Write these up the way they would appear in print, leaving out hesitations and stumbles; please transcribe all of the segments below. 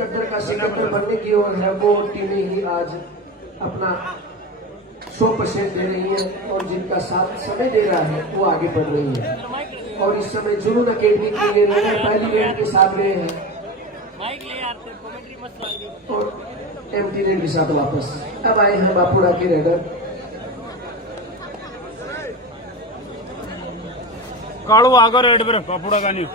कद्दर का सिकंदर बनने की ओर है, वो टीमें ही आज अपना 100% दे रही है और जिनका साथ समय दे रहा है वो आगे बढ़ रही है। और इस समय जुनून अकेडमी की ये रनर पहली रेड के साथ रहे हैं और एम्प्टी रेड के साथ वापस अब आए हैं बापुड़ा के रेडर। कालू आगे रेड पर बापुड़ा का नहीं।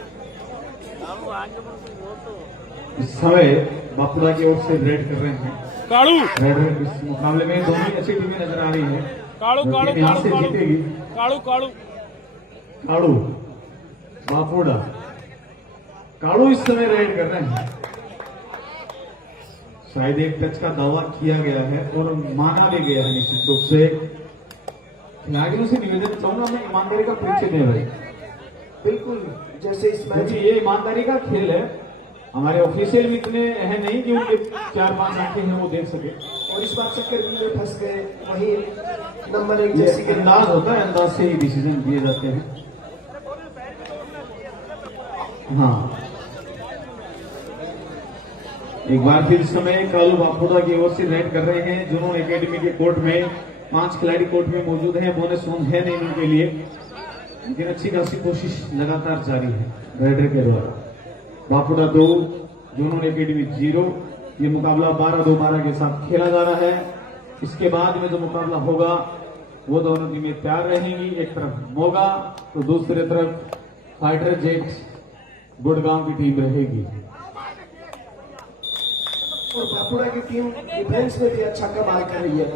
इस समय बापुड़ा की ओर से रेड कर रहे हैं कालू। रेड इस मुकाबले में दोनों ही अच्छी टीमें नजर आ रही है। कालू कालू यहाँ से कालू जीतेगी कालू कालू कालू बापुड़ा। कालू इस समय रेड कर रहे हैं। शायद एक टच का दावा किया गया है और माना भी गया है निश्चित रूप से। खिलाड़ियों से निवेदन चाहूंगा मैं ईमानदारी का परिचय दें भाई। बिल्कुल, जैसे इस मैच ये ईमानदारी का खेल है। हमारे ऑफिशियल भी इतने हैं नहीं कि उनके 4-5 आंखें हैं वो देख सके। और इस बार चक्कर में फंस गए वही नंबर 1 ये जैसी के अंदाज होता है, अंदाज से ही डिसीजन दिए जाते हैं। हाँ, एक बार फिर इस समय कालू बापुड़ा की ओर से रेड कर रहे हैं। जुनून एकेडमी के कोर्ट में 5 खिलाड़ी कोर्ट में मौजूद हैं। बोनस वन है नहीं उनके लिए, लेकिन अच्छी खासी कोशिश लगातार जारी है रेडर के द्वारा। बापुड़ा 2 जुनून एकेडमी 0। ये मुकाबला 12-2-12 के साथ खेला जा रहा है। इसके बाद में जो मुकाबला होगा वो दोनों टीमें तैयार रहेंगी। एक तरफ मोगा तो दूसरी तरफ फाइटर जेट गुड़गांव की टीम रहेगी। और बापुड़ा की टीम डिफेंस में भी अच्छा कमाल कर रही है।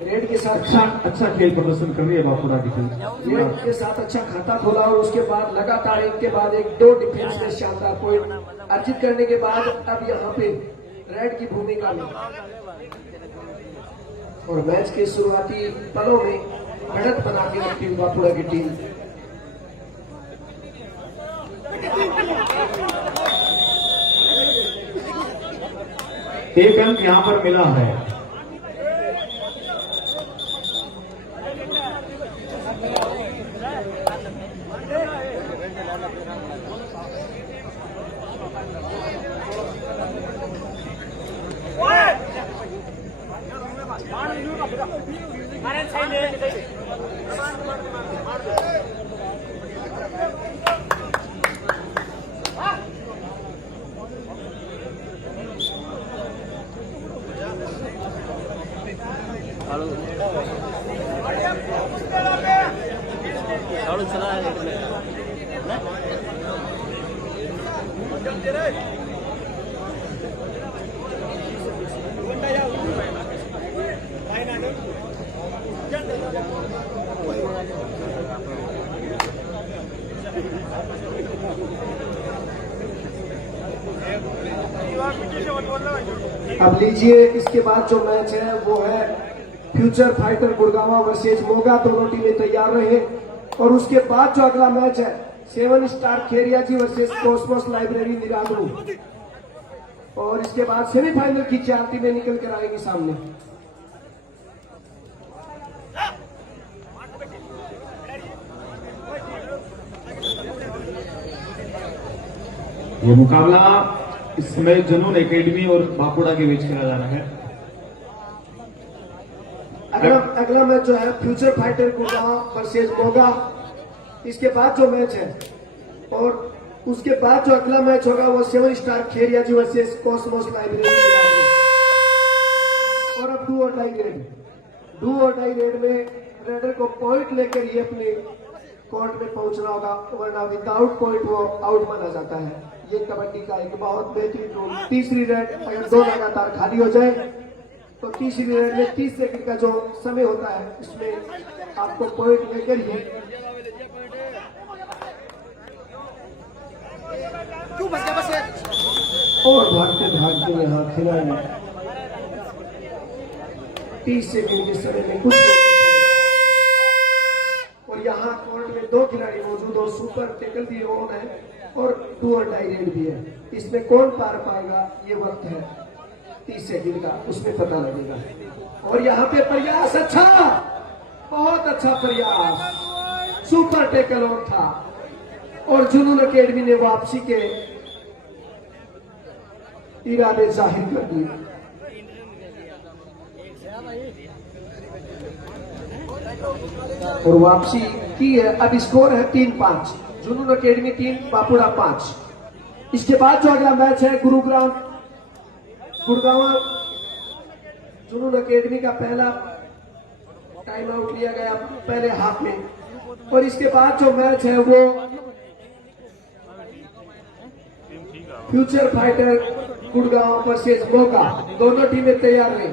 रेड के साथ अच्छा खेल प्रदर्शन कर रही है बापुड़ा की टीम। रेड के साथ अच्छा खाता खोला और उसके बाद लगातार एक के बाद एक 2 डिफेंस में शानदार पॉइंट अर्जित करने के बाद अब यहाँ पे रेड की भूमिका में और मैच के शुरुआती पलों में बढ़त बना के रखती हुई बापुड़ा की टीम। एक अंक यहां पर मिला है। अब लीजिए, इसके बाद जो मैच है वो है future fighter Gurgaon versus Moga. दोनों टीमें तैयार रहे। और उसके बाद जो अगला मैच है 7 star Kheria G versus Cosmos library निरालू। और इसके बाद सेमीफाइनल की 4 टीमें निकल कर आएंगी सामने। ये मुकाबला इस समय जुनून एकेडमी और बापुड़ा के बीच खेला जा रहा है। अगला मैच जो है future fighter Gurgaon versus Moga. इसके बाद जो मैच है और उसके बाद जो अगला मैच होगा वो 7 star Kheria G versus Cosmos library. और अब डू और डाई रेड में रेडर को पॉइंट लेकर ही अपने कोर्ट में पहुंचना होगा, वरना विदाउट पॉइंट वो आउट माना जाता है। ये कबड्डी का एक बहुत बेहतरीन रूल। तीसरी रेड अगर 2 लगातार खाली हो जाए तो तीसरी रेड में 30 सेकंड का जो समय होता है इसमें आपको पॉइंट लेकर ही और भागते यहाँ खिलाड़ी 30 सेकंड के समय में कुछ और यहाँ कोर्ट में 2 खिलाड़ी मौजूद और सुपर टेकल भी ऑन है और डू और डाई रेड भी है। इसमें कौन पार पाएगा ये वक्त है 30 सेकंड का, उसमें पता लगेगा। और यहाँ पे प्रयास अच्छा, बहुत अच्छा प्रयास, सुपर टेकल ऑन था और जुनून अकेडमी ने वापसी के इरादे जाहिर कर दिए। और वापसी की है। अब स्कोर है 3-5, जुनून अकेडमी 3, बापुड़ा 5। इसके बाद जो अगला मैच है गुरुग्राम गुड़गांव, जुनून अकेडमी का पहला टाइम आउट लिया गया पहले हाफ में। और इसके बाद जो मैच है वो फ्यूचर फाइटर गुड़गांव वर्सेस मोका। दोनों टीमें तैयार रही।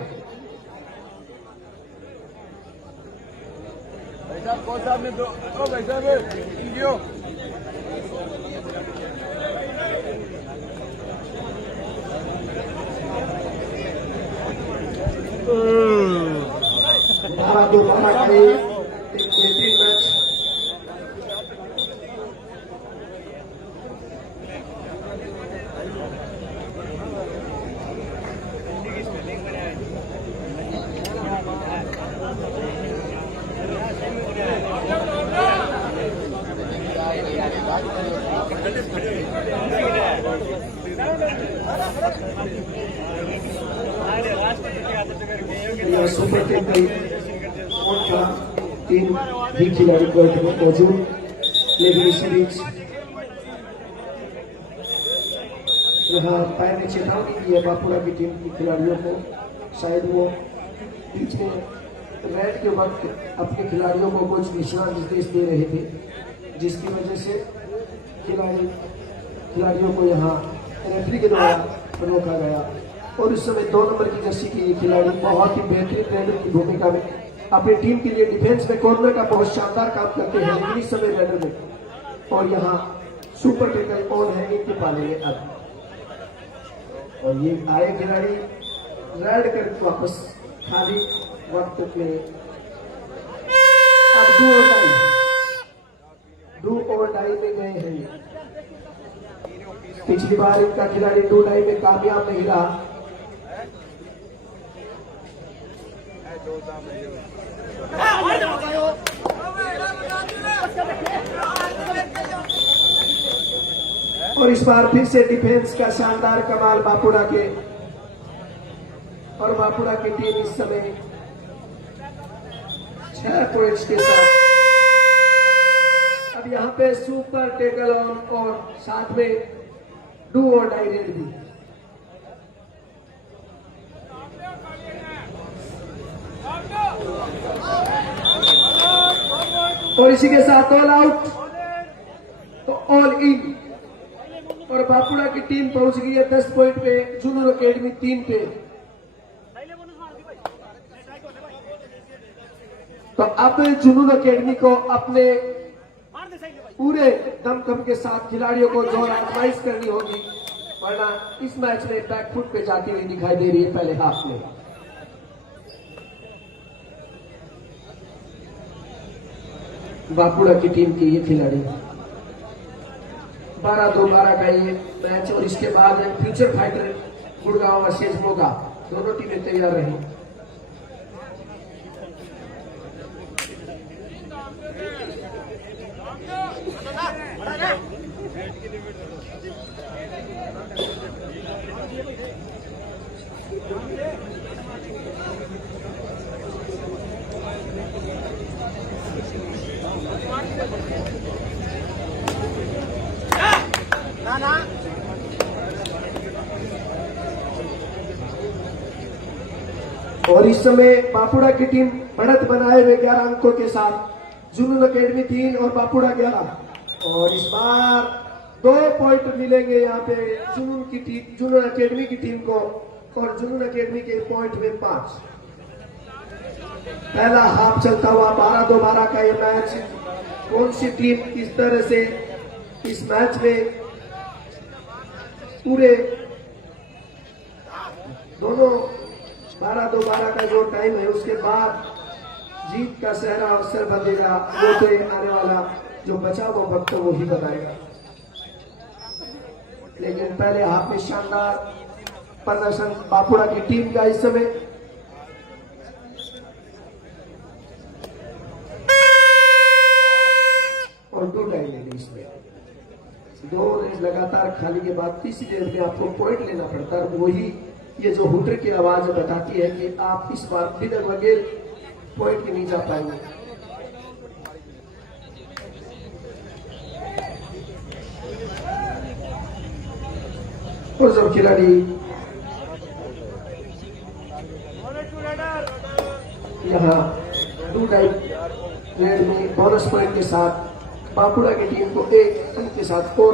हमारा दो मामा का ये एक बेहतरीन मैच। सुपर टेन का 3 भी खिलाड़ी कोर्ट में मौजूद, लेकिन इस बीच यहाँ पैर ने चेतावनी दी है बापुड़ा की टीम के खिलाड़ियों को। शायद वो बीच में रेड के वक्त अपने खिलाड़ियों को कुछ दिशा निर्देश दे रहे थे, जिसकी वजह से खिलाड़ियों को यहाँ रेफरी के द्वारा रोका गया। और उस समय 2 नंबर की जर्सी के खिलाड़ी बहुत ही बेहतरीन रेडर की भूमिका में अपनी टीम के लिए डिफेंस में कॉर्नर का बहुत शानदार काम करते हैं, लेकिन इस समय रेडर में। और यहाँ सुपर टैकल ऑन है इनके पाले में अब। और ये आए खिलाड़ी रेड कर वापस खाली वक्त में। अब डू और डाई में गए हैं ये। पिछली बार इनका खिलाड़ी डू डाई में कामयाब नहीं रहा। और इस बार फिर से डिफेंस का शानदार कमाल बापुड़ा के। और बापुड़ा की टीम इस समय 6 पॉइंट्स के साथ। अब यहाँ पे सुपर टेकल ऑन और साथ में डू और डाई रेड भी। और इसी के साथ ऑल आउट तो ऑल इन। और बापुड़ा की टीम पहुंच गई है 10 पॉइंट पे, जुनून अकेडमी 3 पे। तो अब जुनून अकेडमी को अपने पूरे दमखम के साथ खिलाड़ियों को जोर आजमाइश करनी होगी, वरना इस मैच में बैकफुट पे जाती हुई दिखाई दे रही है पहले हाफ में। बापुड़ा की टीम के ये खिलाड़ी 12-2-12 का ये मैच। और इसके बाद future fighter Gurgaon versus Moga, दोनों टीमें तैयार रही। और इस समय बापुड़ा की टीम बढ़त बनाए हुए 11 अंकों के साथ, जुनून अकेडमी 3 और बापुड़ा 11। और इस बार 2 पॉइंट मिलेंगे यहाँ पे जुनून अकेडमी की टीम को। और जुनून अकेडमी के पॉइंट में 5। पहला हाफ चलता हुआ 12-2-12 का ये मैच। कौन सी टीम किस तरह से इस मैच में पूरे दोनों 12-2-12 का जो टाइम है उसके बाद जीत का सहरा अवसर बंदेगा, वो तो आने वाला जो बचा वो वक्त वो ही बताएगा। लेकिन पहले हाफ में शानदार प्रदर्शन बापुड़ा की टीम का इस समय। और 2 टाइम लेंगे इसमें। 2 रेड लगातार खाली के बाद तीसरी रेड में आपको पॉइंट लेना पड़ता है। वही ये जो हुटर की आवाज बताती है कि आप इस बार बिना बगैर पॉइंट के नहीं जा पाएंगे। और जब खिलाड़ी यहाँ 2 टाइप रेड में बोनस पॉइंट के साथ बांकुड़ा की टीम को 1 अंक के साथ और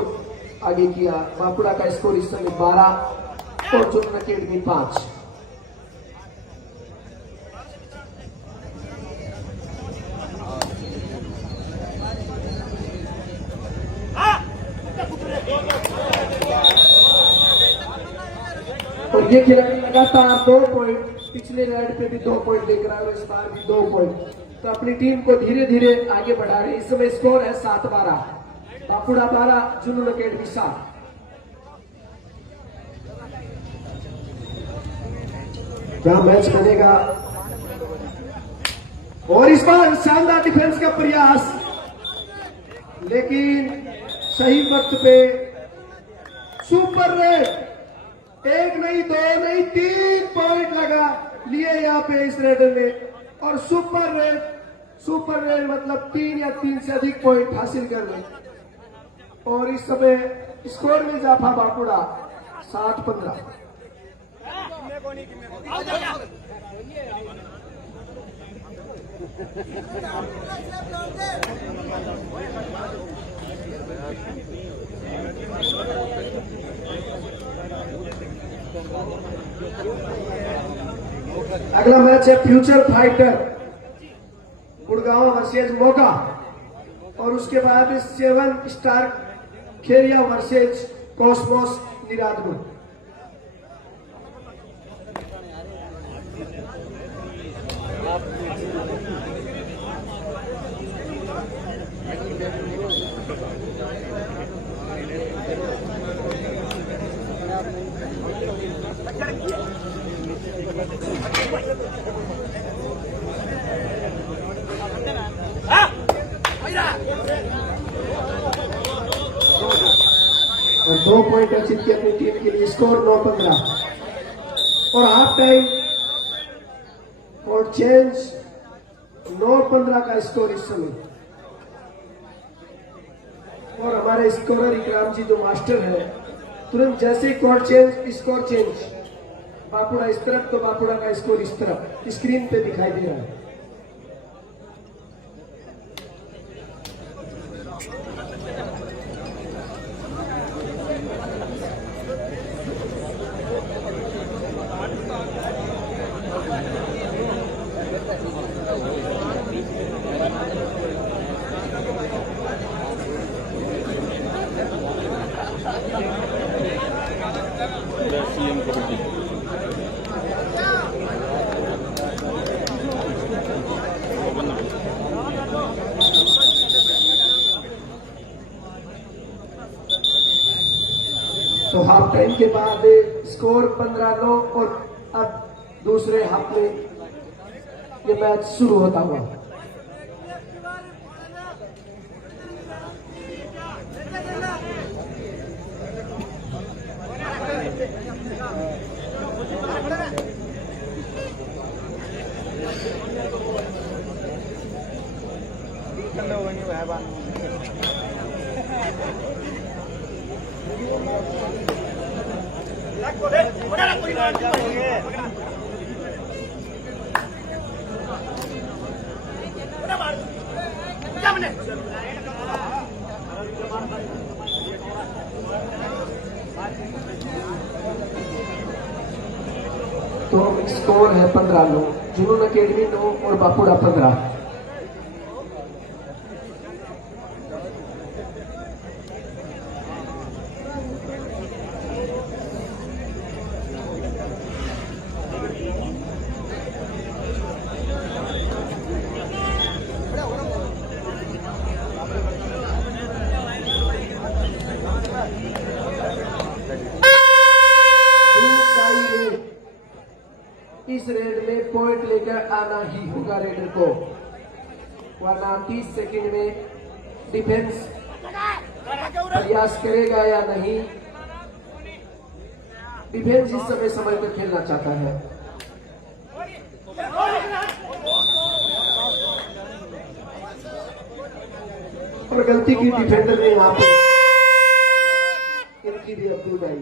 आगे किया। बांकुड़ा का स्कोर इस समय 12 और जुम्मन अकेडमी 5। और ये खिलाड़ी लगातार 2 पॉइंट, पिछले रेड पे भी 2 पॉइंट लेकर आए और इस बार भी 2 पॉइंट, तो अपनी टीम को धीरे धीरे आगे बढ़ा रहे। इस समय स्कोर है 7-12, बांकुड़ा 12, जुनून अकेडमी 7। क्या मैच बनेगा? और इस बार शानदार डिफेंस का प्रयास, लेकिन सही वक्त पे सुपर रेड, 1 नहीं 2 नहीं 3 पॉइंट लगा लिए यहाँ पे इस रेडर में। और सुपर रेड मतलब 3 या 3 से अधिक पॉइंट हासिल कर ले। और इस समय स्कोर में जाफा बांकुड़ा 7-15। अगला मैच है future fighter Gurgaon versus Moga, और उसके बाद 7 स्टार खेरिया वर्सेज कॉस्मोस निरादनू। और 2 पॉइंट अर्जित किए अपनी टीम के लिए, स्कोर 9-15। और हाफ टाइम और चेंज 9-15 का स्कोर इस समय। और हमारे स्कोरर इकराम जी जो मास्टर है, तुरंत जैसे ही code change, score change, Bankura इस तरफ तो बांकुड़ा का स्कोर इस तरफ स्क्रीन पे दिखाई दे रहा है। सीएम कबड्डी तो हाफ टाइम के बाद स्कोर 15-9 और अब दूसरे हाफ में ये मैच शुरू होता हुआ। तो स्कोर है 15-9, जुनून अकेडमी 9 और बांकुड़ा 15। इस रेड में पॉइंट लेकर आना ही होगा रेडर को, वरना 30 सेकंड में डिफेंस प्रयास करेगा या नहीं। डिफेंस इस समय समय पर खेलना चाहता है। और गलती की डिफेंडर ने यहाँ पे इनकी भी अब्दुल भाई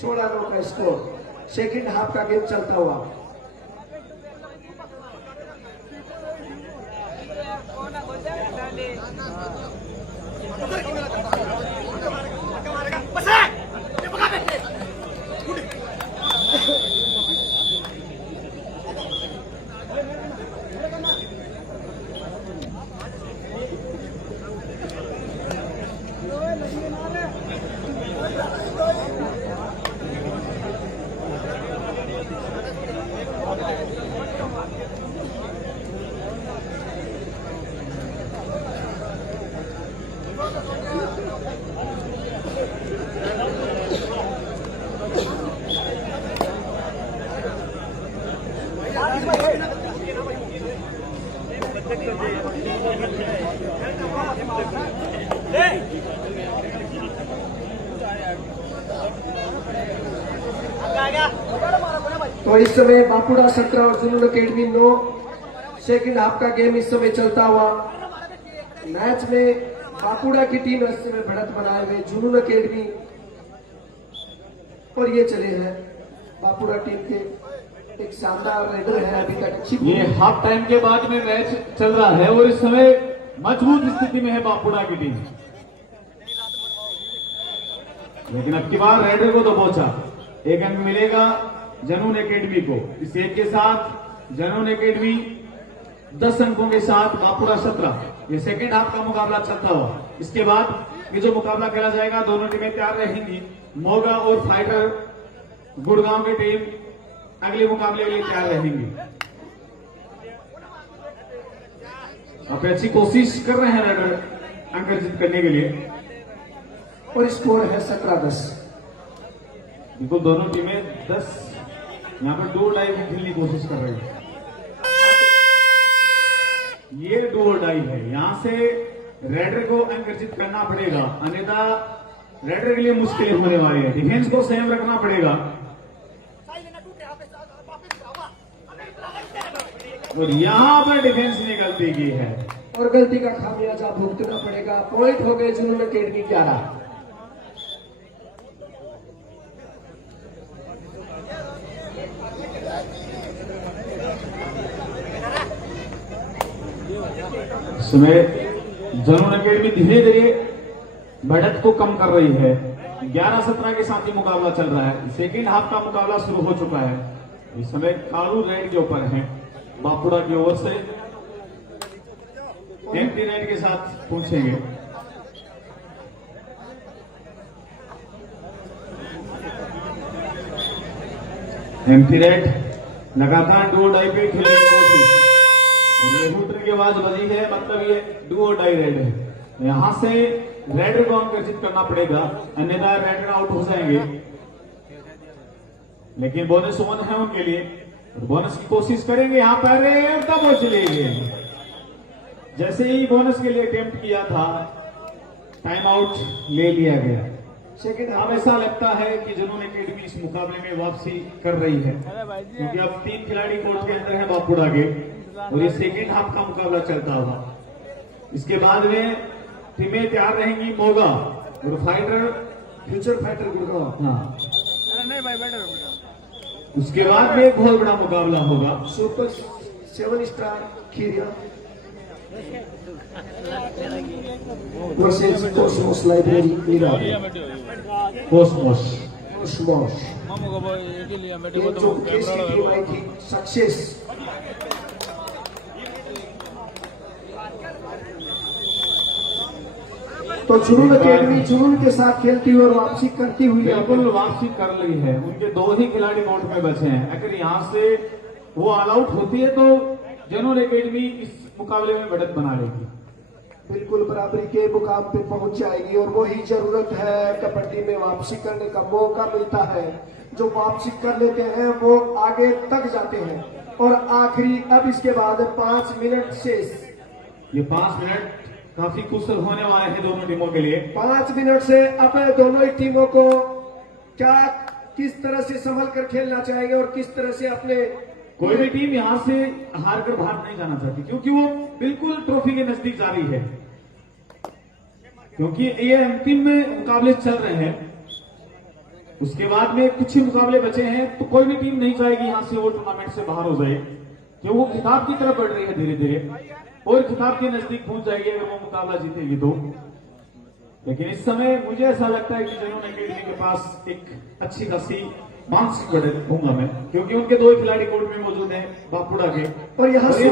16 रनों का स्कोर। सेकंड हाफ का गेम चलता हुआ। तो इस समय बापुड़ा 17 और जुनून अकेडमी 9। सेकंड हाफ का गेम इस समय चलता हुआ। मैच में बापुड़ा की टीम इस समय बढ़त बनाए हुए जुनून अकेडमी और ये चले हैं बापुड़ा टीम के एक शानदार रेडर है अभी तक अच्छी। ये हाफ टाइम के बाद में मैच चल रहा है और इस समय मजबूत स्थिति में है बापुड़ा की टीम, लेकिन अब की बार रेडर को तो पहुंचा। एक अंक मिलेगा जुनून एकेडमी को। इस एक के साथ जुनून एकेडमी 10 अंकों के साथ बापुड़ा 17। ये सेकेंड हाफ का मुकाबला चलता हुआ। इसके बाद ये जो मुकाबला खेला जाएगा दोनों टीमें तैयार रहेंगी। मोगा और फाइटर गुड़गांव की टीम अगले मुकाबले के लिए तैयार रहेंगी। अब अच्छी कोशिश कर रहे हैं रेडर अंक अर्जित करने के लिए और स्कोर है 17-10। बिल्कुल दोनों टीमें 10 यहाँ पर 2 डाई खेलने की कोशिश कर रही है। ये 2 डाई है, यहां से रेडर को अंक अर्जित करना पड़ेगा, अन्यथा रेडर के लिए मुश्किल होने वाली है। डिफेंस को संयम रखना पड़ेगा और यहां पर डिफेंस ने गलती की है और गलती का खामियाजा भुगतना पड़ेगा। पॉइंट हो गए जुनून अकेडमी 11। समय जुनून अकेडमी धीरे धीरे बढ़त को कम कर रही है। 11-17 के साथ ही मुकाबला चल रहा है। सेकेंड हाफ का मुकाबला शुरू हो चुका है। इस समय कालू रेड के ऊपर है बापुड़ा की ओर से। एम्प्टी रेड के साथ पहुंचेंगे। एम्प्टी रेड लगातार 2 डाई पे खेलने की कोशिश और ये हूटर की आवाज बजी है, मतलब ये 2 डाई रेड है। यहां से रेडर को अंक अर्जित करना पड़ेगा, अन्यथा रेडर आउट हो जाएंगे। लेकिन बोनस 1 है उनके लिए, बोनस की कोशिश करेंगे यहाँ पर। तब वो चले गए। जैसे ही बोनस के लिए अटेम्प्ट किया था, टाइम आउट ले लिया गया। सेकंड अब हाफ ऐसा लगता है कि जुनून एकेडमी इस मुकाबले में वापसी कर रही है, क्योंकि अब 3 खिलाड़ी कोर्ट के अंदर है बापुड़ा के और ये सेकेंड हाफ का मुकाबला चलता हुआ। इसके बाद में टीमें तैयार रहेंगी मोगा और फाइटर फ्यूचर फाइटर गुड़गांव। हाँ, उसके बाद में एक बहुत बड़ा मुकाबला होगा। Super 7 star Khiria versus Cosmos library Meera. Cosmos Cosmos ये जो केस की टीम आई थी सक्सेस। तो जुनून अकेडमी जुनून के साथ खेलती हुई और वापसी करती हुई बिल्कुल वापसी कर ली है। उनके 2 ही खिलाड़ी कोर्ट में बचे हैं। अगर यहां से वो ऑल आउट होती है तो जुनून एकेडमी इस मुकाबले में बढ़त बना लेगी। बिल्कुल बराबरी के मुकाम पे पहुंच जाएगी और वही जरूरत है। कबड्डी में वापसी करने का मौका मिलता है। जो वापसी कर लेते हैं वो आगे तक जाते हैं। और आखिरी अब इसके बाद 5 मिनट शेष। ये 5 मिनट काफी कुशल होने वाले हैं दोनों टीमों के लिए। 5 मिनट से अपने दोनों ही टीमों को क्या किस तरह से संभल कर खेलना चाहिए और किस तरह से अपने कोई भी टीम यहां से हार कर बाहर नहीं जाना चाहती, क्योंकि वो बिल्कुल ट्रॉफी के नजदीक जा रही है, क्योंकि ये अंतिम मुकाबले चल रहे हैं। उसके बाद में कुछ ही मुकाबले बचे हैं, तो कोई भी टीम नहीं चाहेगी यहां से वो टूर्नामेंट से बाहर हो जाए, क्योंकि वो खिताब की तरफ बढ़ रही है धीरे धीरे और खिताब के नजदीक पहुंच जाएगी अगर वो मुकाबला जीतेगी तो। लेकिन इस समय मुझे ऐसा लगता है कि जुनून एकेडमी के पास एक अच्छी खासी मार्क्स कहूंगा मैं, क्योंकि उनके दो ही खिलाड़ी कोर्ट में मौजूद हैं बापुड़ा के। और यहाँ और ये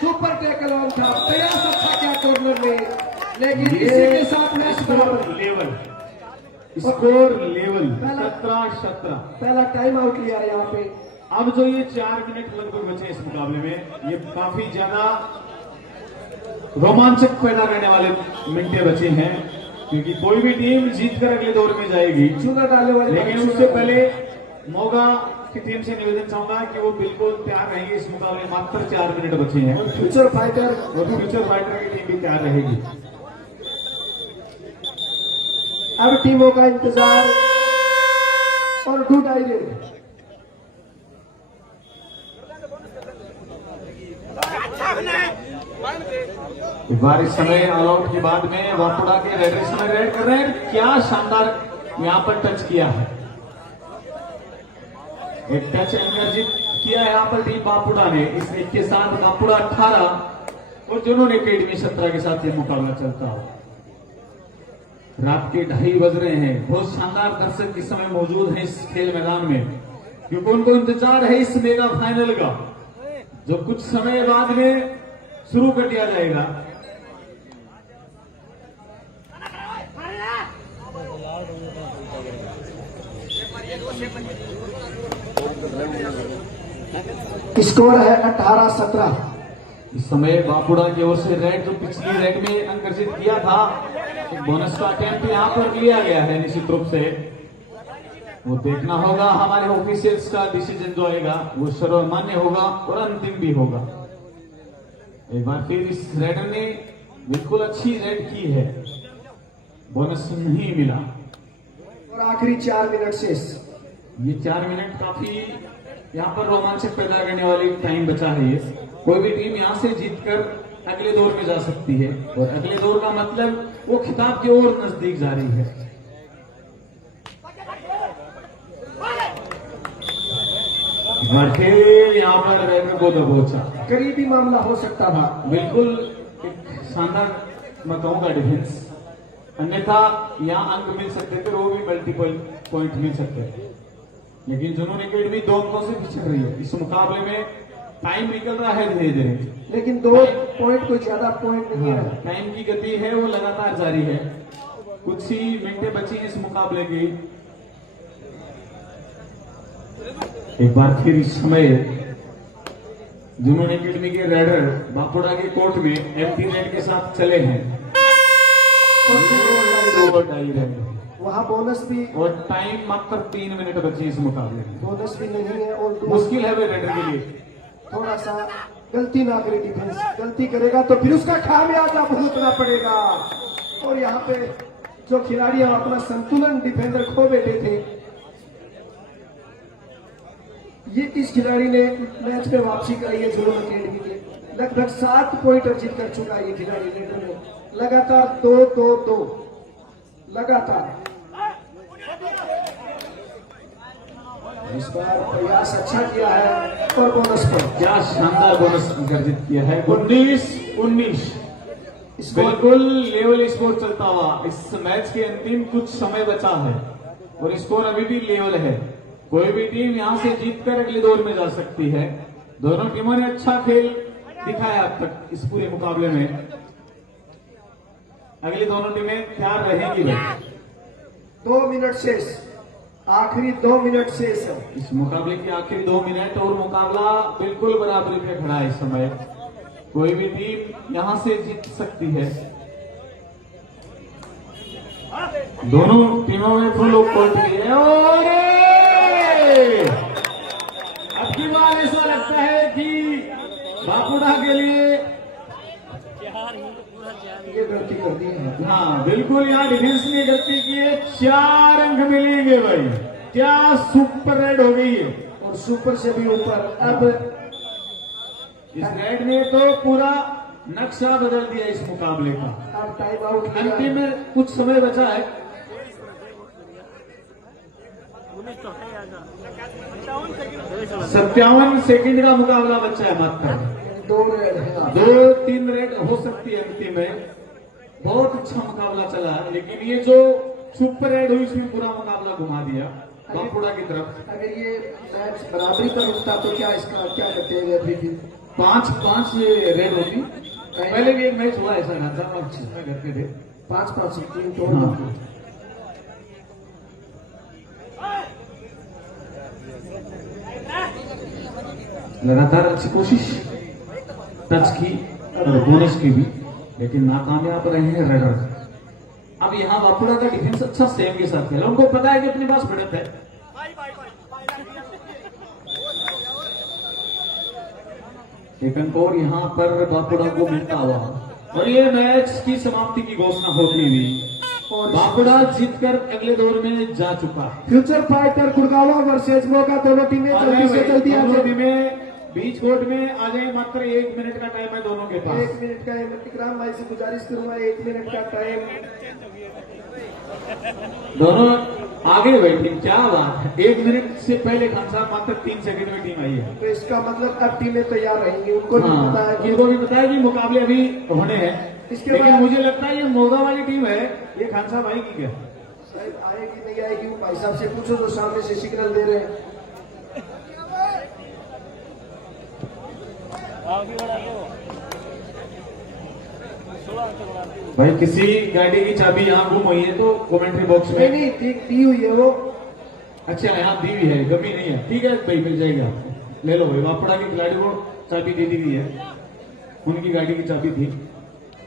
सुपर टैकल ऑन था, प्रयास अच्छा किया कॉर्नर में, लेकिन इसी के साथ मैच बराबर। Level score level 17-17। पहला टाइम आउट लिया है यहाँ पे। अब जो ये 4 मिनट लगभग बचे इस मुकाबले में, ये काफी ज्यादा रोमांचक पैदा करने वाले मिनटें बचे हैं, क्योंकि कोई भी टीम जीतकर अगले दौर में जाएगी। चूना डालने वाले, लेकिन उससे पहले मोगा की टीम से निवेदन चाहूंगा कि वो बिल्कुल तैयार रहेंगे इस मुकाबले में। मात्र 4 मिनट बचे हैं फ्यूचर फाइटर और फ्यूचर फाइटर की टीम भी तैयार रहेगी। अब टीमों का इंतजार और 2 डायरेक्ट। एक बार इस समय ऑल आउट के बाद में बापुड़ा के रेडर समय रेड कर रहे हैं। क्या शानदार यहां पर टच किया है, एक टच एनर्जी किया है यहाँ पर टीम बापुड़ा ने। इस एक के साथ बापुड़ा 18 और जुनून एकेडमी 17 के साथ ये मुकाबला चलता हो। रात के 2:30 बज रहे हैं। बहुत शानदार दर्शक इस समय मौजूद हैं इस खेल मैदान में, क्योंकि उनको इंतजार है इस मेगा फाइनल का, जो कुछ समय बाद में शुरू कर दिया जाएगा। स्कोर है 18-17। इस समय बापुड़ा की ओर से रेड, जो पिछली रेड में अंक अर्जित किया था, एक बोनस का अटेम्प्ट यहां पर लिया गया है निश्चित रूप से। वो देखना होगा, हमारे ऑफिशियल्स का डिसीजन जो आएगा वो सर्वमान्य होगा और अंतिम भी होगा। एक बार फिर इस रेडर ने बिल्कुल अच्छी रेड की है, बोनस नहीं मिला। और आखिरी 4 मिनट शेष। ये 4 मिनट काफी यहाँ पर रोमांचक पैदा करने वाली टाइम बचा है। ये कोई भी टीम यहाँ से जीतकर अगले दौर में जा सकती है, और अगले दौर का मतलब वो खिताब की ओर नजदीक जा रही है। फिर यहाँ पर रेडर को दबोचा, करीबी मामला हो सकता था। बिल्कुल एक शानदार मैं कहूंगा डिफेंस, अन्यथा यहाँ अंक मिल सकते थे, वो भी मल्टीपल पॉइंट मिल सकते थे। लेकिन जुनून एकेडमी 2 अंकों से पिछड़ रही है इस मुकाबले में। टाइम निकल रहा है धीरे धीरे, लेकिन 2 पॉइंट कोई ज्यादा पॉइंट नहीं है। टाइम की गति है वो लगातार जारी है। कुछ ही मिनटें बची हैं इस मुकाबले की। एक बार फिर इस समय जुनून एकेडमी के रेडर बापुड़ा के कोर्ट में एम्प्टी नेट के साथ चले हैं। वहां बोनस भी, और टाइम मात्र 3 मिनट बची इस मुकाबले में। बोनस भी नहीं है और मुश्किल है वे रेडर के लिए। थोड़ा सा गलती ना करे डिफेंस, गलती करेगा तो फिर उसका खामियाजा भुगतना पड़ेगा। और यहाँ पे जो खिलाड़ी हम अपना संतुलन डिफेंडर खो बैठे थे, ये इस खिलाड़ी ने मैच में वापसी कराई है जुनून एकेडमी के। लगभग 7 पॉइंट अर्जित कर चुका है ये खिलाड़ी लेटर में, लगातार 2-2-2 लगातार। इस बार प्रयास अच्छा किया है और बोनस पर क्या शानदार बोनस अर्जित किया है। 19-19 बिल्कुल लेवल स्कोर चलता हुआ। इस मैच के अंतिम कुछ समय बचा है और स्कोर अभी भी लेवल है। कोई भी टीम यहां से जीतकर अगले दौर में जा सकती है। दोनों टीमों ने अच्छा खेल दिखाया अब तक इस पूरे मुकाबले में। अगली दोनों टीमें तैयार रहेंगी। 2 मिनट शेष, आखिरी 2 मिनट शेष है इस मुकाबले के आखिरी 2 मिनट और मुकाबला बिल्कुल बराबरी पे खड़ा है इस समय। कोई भी टीम यहां से जीत सकती है। दोनों टीमों में फुल पॉइंट है और अब की बार ऐसा लगता है कि बापुड़ा के लिए ये गलती कर दी है। हाँ बिल्कुल, यहाँ डिफेंस ने गलती की है। 4 अंक मिलेंगे भाई, क्या सुपर रेड हो गई है। और सुपर से भी ऊपर। अब इस रेड ने तो पूरा नक्शा बदल दिया इस मुकाबले का। अब टाइम आउट अंतिम में कुछ समय बचा है। 57 सेकंड का मुकाबला बचा है मात्र। 2 रेड है। 2-3 रेड हो सकती है अंतिम में। बहुत अच्छा मुकाबला चला है, लेकिन ये जो सुपर रेड हुई इसमें पूरा मुकाबला घुमा दिया बांकुड़ा की तरफ। अगर ये मैच बराबरी पर उठता तो क्या इसका क्या करते हैं अभी भी? 5-5 रेड होती। पहले भी एक मैच हुआ ऐसा था, जिसमें करते थे 5-5 टीम तो हाँ। लगातार अच्छी कोशिश टच की और बोनस की भी, लेकिन नाकामयाब रहे हैं रेडर। अब यहाँ बांकुड़ा का डिफेंस अच्छा सेम के साथ खेला, उनको पता है कि अपने पास बढ़त है। एक अंक और यहाँ पर बांकुड़ा को मिलता हुआ और ये मैच की समाप्ति की घोषणा होती हुई और बांकुड़ा जीतकर अगले दौर में जा चुका है। फ्यूचर फाइटर गुड़गांव वर्सेज मौका, दोनों टीमें जल्दी से जल्दी आ दोनों जाए। टीमें बीच कोर्ट में आ जाए। मात्र 1 मिनट का टाइम है दोनों के पास। 1 मिनट का इकराम भाई से गुजारिश करूंगा, 1 मिनट का टाइम। दोनों आगे बैठी, क्या बात है। 1 मिनट से पहले खान साहब मात्र 3 सेकंड में टीम आई है। तो इसका मतलब अब टीमें तैयार रहेंगी, उनको भी पता है कि उनको भी पता है कि मुकाबले अभी होने हैं। इसके लेकिन बाद- मुझे लगता है ये मोगा वाली टीम है, ये खान साहब आएगी क्या? शायद आएगी नहीं आएगी, वो भाई साहब से पूछो जो सामने से सिग्नल दे रहे हैं। भाई किसी गाड़ी की चाबी यहाँ गुम हुई है तो कमेंट्री बॉक्स नहीं में। नहीं दी हुई है वो। अच्छा यहाँ दी हुई है, कमी नहीं है। ठीक है भाई, मिल जाएगी आपको, ले लो भाई। बांकुड़ा की खिलाड़ी को चाबी दे दी हुई है, उनकी गाड़ी की चाबी थी।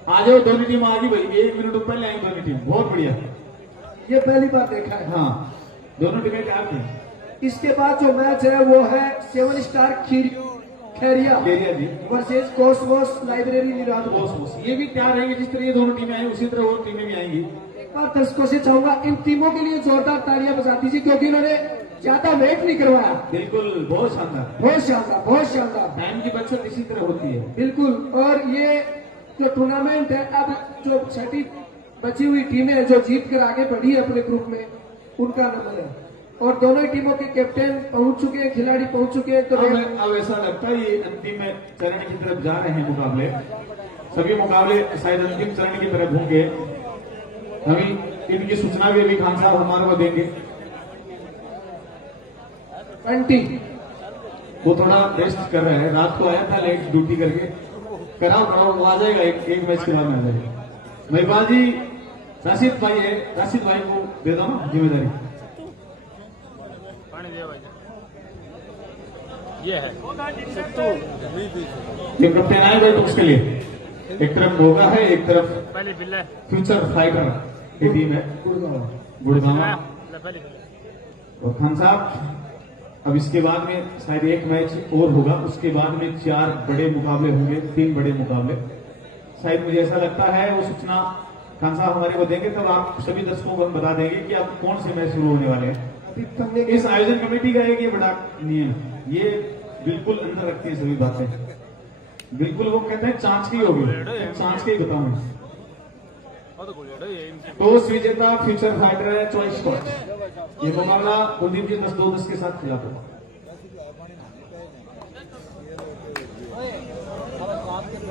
आ जाओ, दोनों टीम आ गई भाई। 1 मिनट ऊपर ले आई दोनों टीम, बहुत बढ़िया। ये पहली बार देखा है। हाँ दोनों टीमें तैयार थी। इसके बाद जो मैच है वो है 7 स्टार खैरिया केरिया G versus Cosmos library निराद। Boss ये भी तैयार रहेंगे। जिस तरह ये दोनों टीमें आई उसी तरह वो टीमें भी आएंगी। एक बार दर्शकों से चाहूंगा इन टीमों के लिए जोरदार तालियां बजा दीजिए, क्योंकि इन्होंने ज्यादा वेट नहीं करवाया। बिल्कुल, बहुत शानदार। बहुत शानदार, बहुत शानदार। टाइम की बचत इसी तरह होती है। बिल्कुल। और ये जो टूर्नामेंट है, अब जो 6ठी बची हुई टीमें जो जीत कर आगे बढ़ी है अपने ग्रुप में, उनका नंबर है। और दोनों ही टीमों के कैप्टन पहुंच चुके हैं, खिलाड़ी पहुंच चुके हैं। तो अब ऐसा लगता है ये अंतिम चरण की तरफ जा रहे हैं मुकाबले। सभी मुकाबले शायद अंतिम चरण की तरफ होंगे। अभी इनकी सूचना भी अभी खान साहब हमारे को देंगे। 20 वो थोड़ा रेस्ट कर रहे हैं, रात को आया था लेट ड्यूटी करके। कराओ वो आ जाएगा, एक मैच के बाद में आ जाएगा। महिपाल जी, राशिद भाई है, राशिद भाई को दे दो ना जिम्मेदारी। ये है ये कप्तान आए भाई, तो उसके लिए एक तरफ मोगा है, एक तरफ पहले बिल्ला फ्यूचर फाइटर की टीम है गुड़गांव। और खान साहब अब इसके बाद में शायद एक मैच और होगा, उसके बाद में 4 बड़े मुकाबले होंगे, 3 बड़े मुकाबले शायद। मुझे ऐसा लगता है वो सूचना खान साहब हमारे को देंगे, तब आप सभी दर्शकों को हम बता देंगे कि अब कौन से मैच शुरू होने वाले हैं। अभी तक इस आयोजन कमेटी का एक ये बड़ा नियम, ये बिल्कुल अंदर रखती है सभी बातें। बिल्कुल वो कहते हैं चांच की होगी, चांच के ही बताऊंगा। टॉस विजेता फ्यूचर फाइटर है चॉइस स्कॉच। ये मुकाबला कुलदीप जी 10-2-10 के साथ खिला था।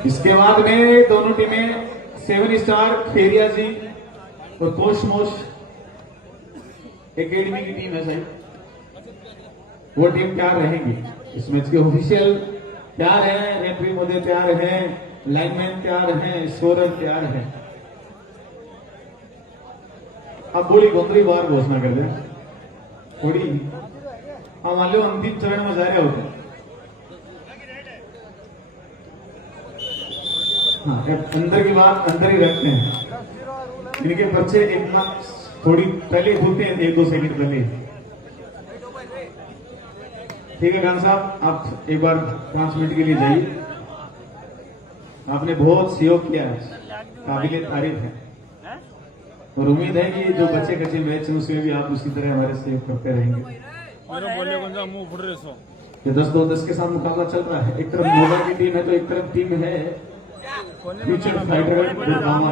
इसके बाद में दोनों टीमें 7 स्टार खेरिया जी और कोसमोस एकेडमी की टीम है सही, वो टीम तैयार रहेंगी। इस मैच के ऑफिशियल तैयार है, रेफरी महोदय तैयार है, लाइनमैन तैयार है, स्कोरर तैयार है। अब बोली गोंदरी बार घोषणा कर दे थोड़ी। अब मान लो अंतिम चरण में जा रहे होते। हाँ, अंदर की बात अंदर ही रखते हैं। इनके बच्चे एक थोड़ी पहले खुलते हैं, 1-2 सेकंड पहले। ठीक है खान साहब, आप एक बार 5 मिनट के लिए जाइए। आपने बहुत सहयोग किया है। काबिल तारीफ है और उम्मीद है कि जो बच्चे कच्चे मैच हैं उसमें भी आप उसी तरह हमारे सहयोग करते रहेंगे। ये 10-2-10 के साथ मुकाबला चल रहा है। एक तरफ मोगा की टीम है तो एक तरफ टीम है फ्यूचर फाइटर गुड़गांव।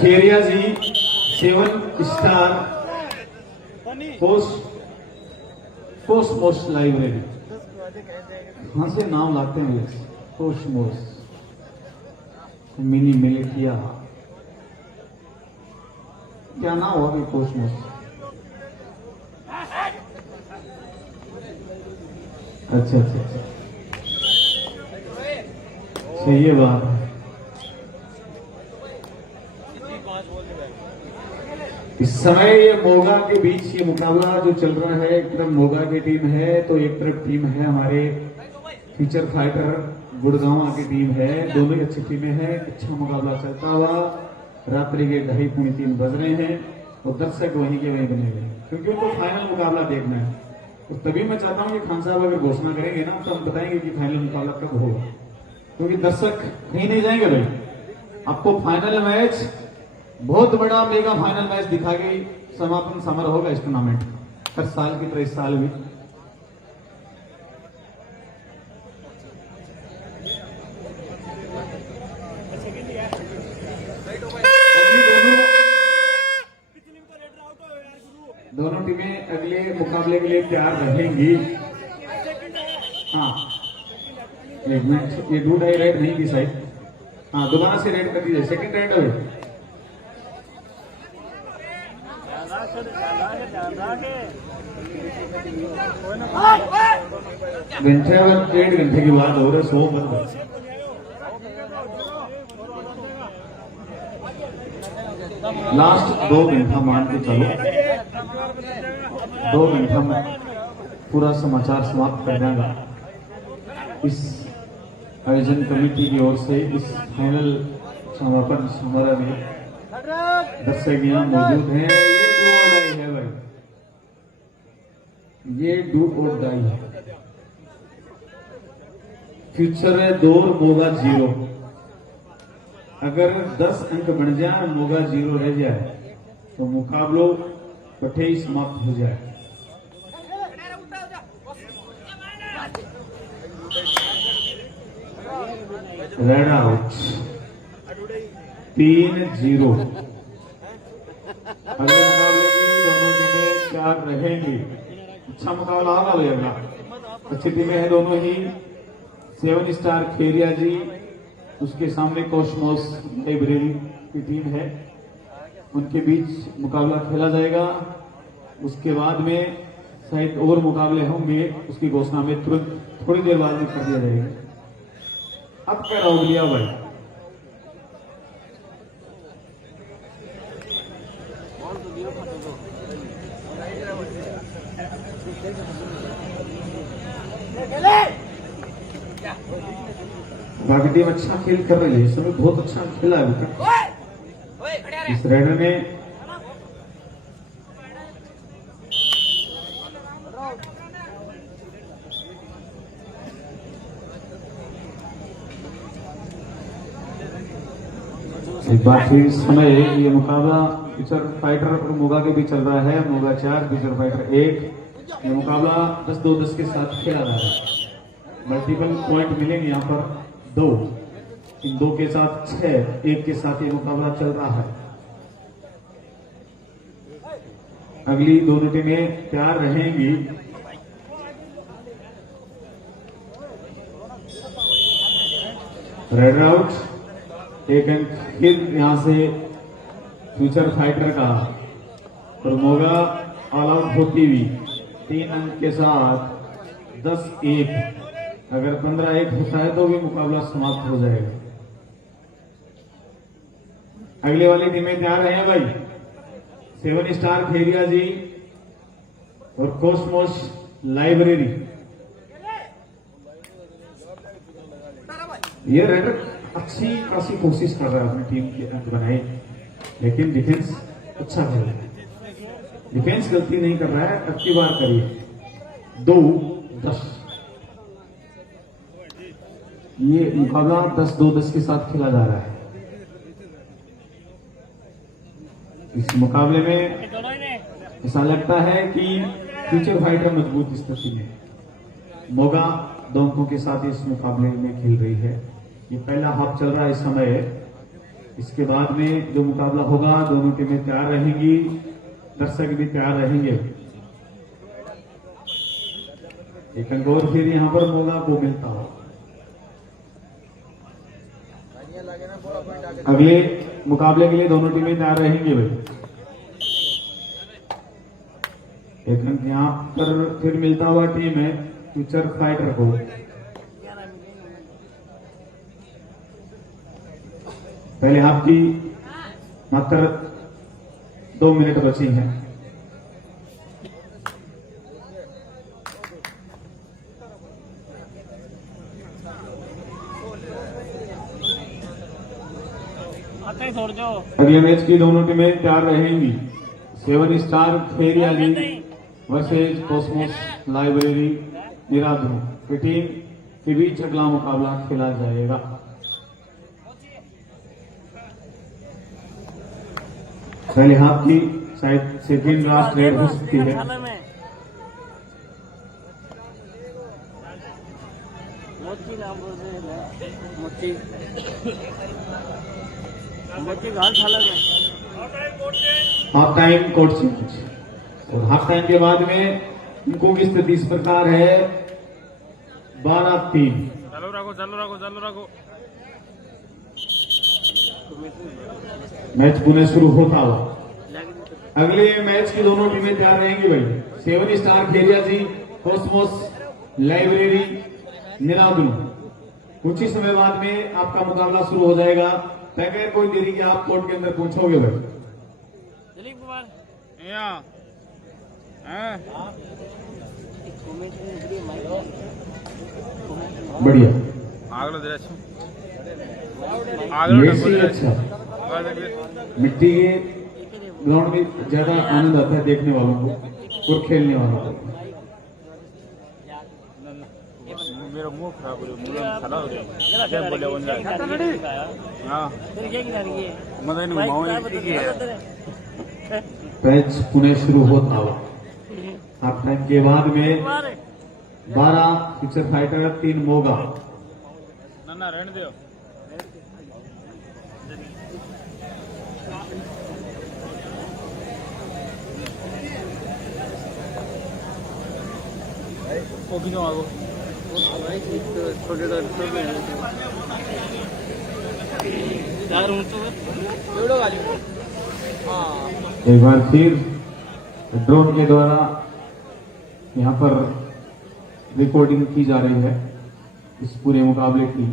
खेरिया जी 7 स्टार कोसमोस लाइब्रेरी, कहां से नाम लाते हैं ये? कोसमोस मिनी मिलिटिया, क्या नाम होगा कोसमोस? अच्छा अच्छा अच्छा, सही है बात है। इस समय ये मोगा के बीच ये मुकाबला जो चल रहा है, एक तरफ मोगा की टीम है तो एक तरफ टीम है हमारे फ्यूचर फाइटर गुड़गांव की टीम है। दोनों ही अच्छी टीमें हैं। अच्छा मुकाबला चलता हुआ रात्रि के 2:30-3 बज रहे हैं और दर्शक वहीं के वहीं बने हुए हैं क्योंकि उनको फाइनल मुकाबला देखना है। तो तभी मैं चाहता हूं कि खान साहब अगर घोषणा करेंगे ना तो हम बताएंगे कि फाइनल मुकाबला कब होगा, क्योंकि दर्शक कहीं नहीं जाएंगे भाई। आपको फाइनल मैच, बहुत बड़ा मेगा फाइनल मैच दिखा के समापन समारोह होगा इस टूर्नामेंट। हर साल की तरह इस साल भी दोनों टीमें अगले मुकाबले के लिए तैयार रहेंगी। हाँ एक मिनट, ये 2 डाई रेड नहीं की साइड। हाँ दोबारा से रेड कर दीजिए, सेकंड रेड हो। घंटे और 1.5 घंटे की बात हो रहा है। 100 बंद लास्ट 2 घंटा मान के चलो, 2 घंटा में पूरा समाचार समाप्त कर देगा। इस आयोजन कमेटी की ओर से इस फाइनल समापन समारोह में दर्शक यहाँ मौजूद हैं। ये डू और डाई है भाई, ये डू और डाई है। फ्यूचर है 2 और मोगा 0। अगर 10 अंक बन जाए, मोगा 0 रह जाए तो मुकाबलो पट्टे ही समाप्त हो जाए। Red out 3-0। अगले मुकाबले की दोनों टीमें तैयार रहेंगी। अच्छा मुकाबला होगा भाई अगला। अच्छी टीमें हैं दोनों ही। 7 स्टार खेरिया जी, उसके सामने कोसमोस लाइब्रेरी की टीम है। उनके बीच मुकाबला खेला जाएगा। उसके बाद में शायद और मुकाबले होंगे, उसकी घोषणा में तुरंत थोड़ी देर बाद में कर दिया जाएगा। अब क्या राउंड लिया भाई? बाकी टीम अच्छा खेल कर रही है, इस समय बहुत अच्छा खेला है अभी तक। इस रेडर ने एक बार फिर इस समय ये मुकाबला फ्यूचर फाइटर और मोगा के भी चल रहा है। Moga 4 future fighter 1। ये मुकाबला 10-2-10 के साथ खेला जा रहा है। मल्टीपल पॉइंट मिलेंगे यहाँ पर 2, इन 2 के साथ 6, 1 के साथ ये मुकाबला चल रहा है। अगली दोनों टीमें तैयार रहेंगी। रेड आउट, 1 अंक फिर यहां से फ्यूचर फाइटर का और मोगा ऑल आउट होती हुई 3 अंक के साथ 10-1। अगर 15-1 होता है तो भी मुकाबला समाप्त हो जाएगा। अगले वाली टीमें तैयार हैं भाई। 7 स्टार खेरिया जी और कोसमोस लाइब्रेरी। ये रेडर अच्छी खासी कोशिश कर रहा है अपनी टीम के अंक बनाए, लेकिन डिफेंस अच्छा कर रहा है। डिफेंस गलती नहीं कर रहा है, अब की बार करिए। 2-10 ये मुकाबला 10-2-10 के साथ खेला जा रहा है। इस मुकाबले में ऐसा लगता है कि फ्यूचर फाइटर मजबूत स्थिति में मोगा 2 अंकों के साथ इस मुकाबले में खेल रही है। ये पहला हाफ चल रहा है इस समय। इसके बाद में जो मुकाबला होगा दोनों टीमें तैयार रहेंगी, दर्शक भी तैयार रहेंगे। एक अंक और फिर यहां पर मोगा को मिलता हो। अगले मुकाबले के लिए दोनों टीमें तैयार रहेंगे भाई। एक अंक यहां पर फिर मिलता हुआ टीम है फ्यूचर फाइटर को। पहले हाफ की मात्र 2 मिनट बची हैं। अगले मैच की दोनों टीमें तैयार रहेंगी। 7 star Feria league versus Cosmos library Niradhun की टीम के बीच अगला मुकाबला खेला जाएगा। पहले हाफ की शायद सेकेंड लास्ट रेड हो सकती है। हाफ टाइम कोर्ट चेंज और हाफ टाइम के बाद में अंकों की स्थिति इस प्रकार है 12-3। चालू रखो। मैच पुनः शुरू होता हुआ। अगले मैच की दोनों टीमें तैयार रहेंगी भाई। 7 स्टार खेरिया जी कॉस्मोस लाइब्रेरी निरादुन। कुछ ही समय बाद में आपका मुकाबला शुरू हो जाएगा। बगैर कोई देरी के आप कोर्ट के अंदर पहुंचोगे भाई। दिलीप कुमार बढ़िया आगलो ये अच्छा मिट्टी के ग्राउंड में ज्यादा आनंद आता है देखने वालों को और खेलने वालों को। मेरा मुंह खराब हो गया, मुंह में खराब हो गया। क्या बोले बन जाए। हाँ मदन मैच पुनः शुरू होता हुआ। हाफ टाइम के बाद में 12 फ्यूचर फाइटर 3 मोगा। ना रहने दो। कॉफी क्यों आगो एक बार फिर ड्रोन के द्वारा यहाँ पर रिकॉर्डिंग की जा रही है इस पूरे मुकाबले की।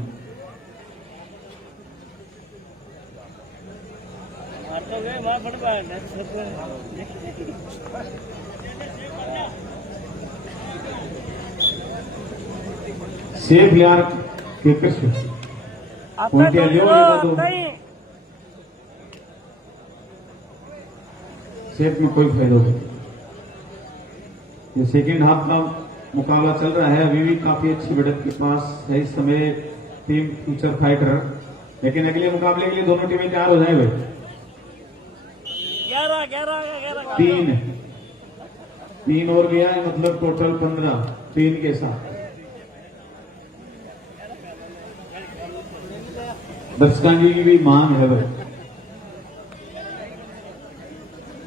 सेफ यार के कृष्ण उनके सेफ में कोई फायदा नहीं। ये सेकेंड हाफ का मुकाबला चल रहा है। अभी भी काफी अच्छी बढ़त के पास है इस समय टीम फ्यूचर फाइटर। लेकिन अगले मुकाबले के लिए दोनों टीमें तैयार हो जाए भाई। 3 और गया है मतलब टोटल 15 3 के साथ। दर्शकों की भी मांग है भाई।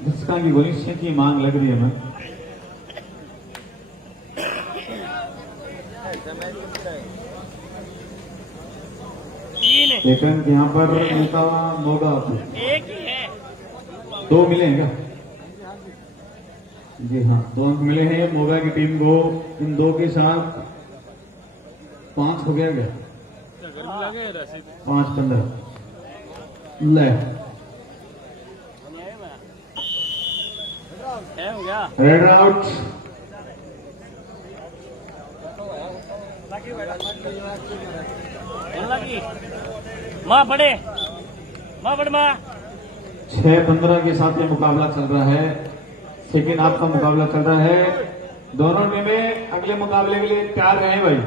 दर्शकों की भविष्य की मांग लग रही है मैं। लेकिन यहाँ पर मिलता मोगा एक ही है। 2 मिले हैं क्या? जी हाँ 2 अंक मिले हैं मोगा की टीम को। इन 2 के साथ 5 हो गया क्या? 5-15 ले रेड आउट। माँ पड़े माँ 6-15 के साथ ये मुकाबला चल रहा है। सेकेंड हाफ का मुकाबला चल रहा है। दोनों टीमें अगले मुकाबले के लिए तैयार रहे भाई।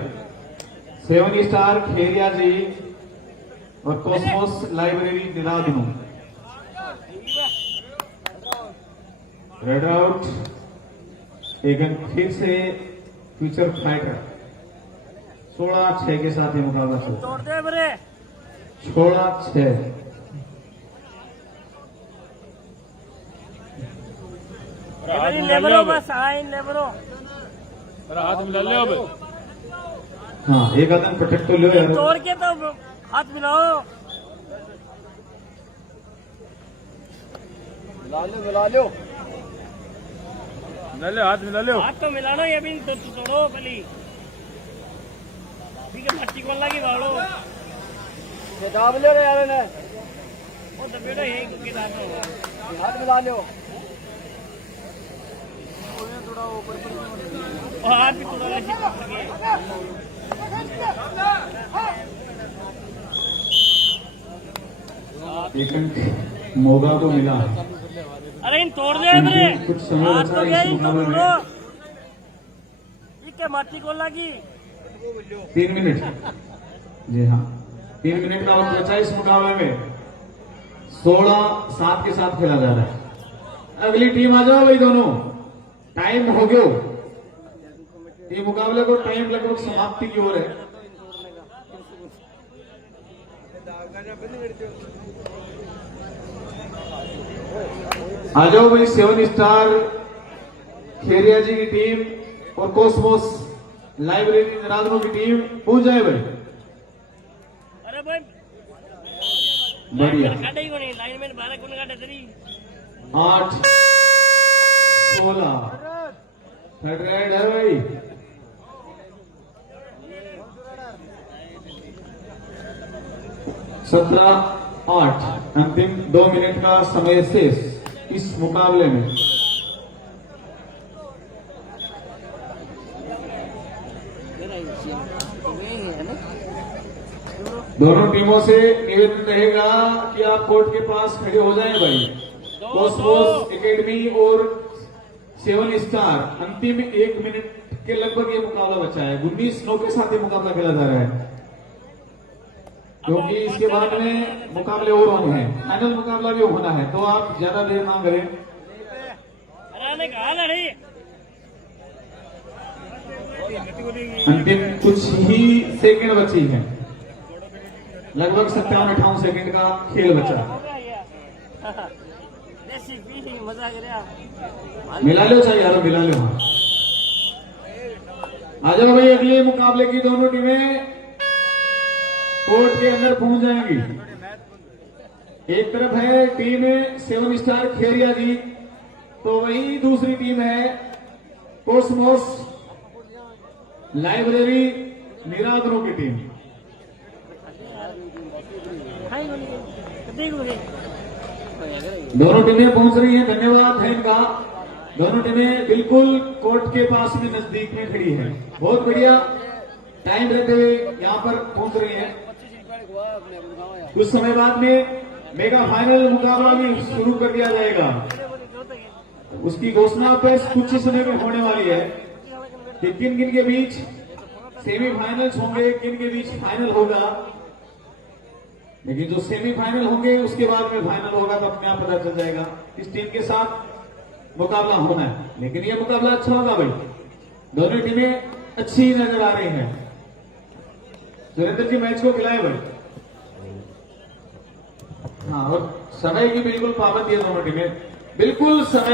7 स्टार खेरिया जी और Cosmos library Niradnu. Raid out. एक अंक फिर से फ्यूचर फाइटर 16-6 के साथ ये मुकाबला शुरू। 16-6। लेबरो बस आइन लेबरो हाथ मिला ले अब। हाँ, एक आदमी प्रोटेक्ट तो लो यार। तोड़ के तो हाथ मिलाओ। मिला लो हाथ मिला लो। हाथ तो मिलाना ये भी तो तोड़ो खाली। ठीक है मट्टी को लगी वालो। ये दाब ले रे यार ने। वो तो बेटा यही के दाब लो। हाथ मिला लो। थोड़ा ऊपर पर और हाथ भी थोड़ा ऐसे लगे। एक अंक मोगा को मिला। अरे इन तोड़ दे मेरे। कुछ समय हाथ बचा तो है गया इस इन तो मुकाबले तोड़ो। में। ये क्या मट्टी को लगी। 3 मिनट। जी हाँ, 3 मिनट का वक्त बचा इस मुकाबले में। 16-7 के साथ खेला जा रहा है। अगली टीम आ जाओ भाई दोनों। टाइम हो गयो। ये मुकाबले को टाइम लगभग समाप्ति की ओर है। आ जाओ भाई 7 स्टार खेरिया जी की टीम और कॉस्मोस लाइब्रेरी निरादनों की टीम पहुंच जाए भाई। अरे भाई बढ़िया। काटे ही को नहीं लाइन में 12 कौन काटे तेरी। 8 16 थर्ड राइड है भाई। सत्रह 8 अंतिम 2 मिनट का समय शेष इस मुकाबले में। दोनों टीमों से निवेदन रहेगा कि आप कोर्ट के पास खड़े हो जाएं भाई। कॉस्मोस एकेडमी और 7 स्टार अंतिम 1 मिनट के लगभग ये मुकाबला बचा है। 19-9 के साथ ये मुकाबला खेला जा रहा है क्योंकि इसके बाद में मुकाबले और होने हैं। फाइनल मुकाबला भी होना है तो आप ज्यादा देर ना करें। अंतिम कुछ ही सेकंड बची हैं। लगभग 57-58 सेकंड का खेल बचा है। मिला लो चाहिए यार, मिला लो। आ जाओ भाई, अगले मुकाबले की दोनों टीमें कोर्ट के अंदर पहुंच जाएंगी। एक तरफ है टीम 7 स्टार खेरिया जी, तो वही दूसरी टीम है कॉस्मोस लाइब्रेरी निरादनों की टीम। दोनों टीमें पहुंच रही हैं। धन्यवाद है इनका। दोनों टीमें बिल्कुल कोर्ट के पास में नजदीक में खड़ी हैं। बहुत बढ़िया। टाइम रहते हुए यहाँ पर पहुंच रही हैं। कुछ समय बाद में मेगा फाइनल मुकाबला भी शुरू कर दिया जाएगा। उसकी घोषणा पे कुछ ही समय में होने वाली है कि किन किन के बीच सेमीफाइनल्स होंगे, किन के बीच फाइनल होगा। लेकिन जो सेमीफाइनल होंगे उसके बाद में फाइनल होगा तो अपने आप पता चल जाएगा किस टीम के साथ मुकाबला होना है। लेकिन ये मुकाबला अच्छा होगा भाई। दोनों टीमें अच्छी नजर आ रही हैं। सुरेंद्र जी मैच को खिलाए भाई। हाँ, और समय की बिल्कुल पाबंदी है। दोनों टीमें बिल्कुल समय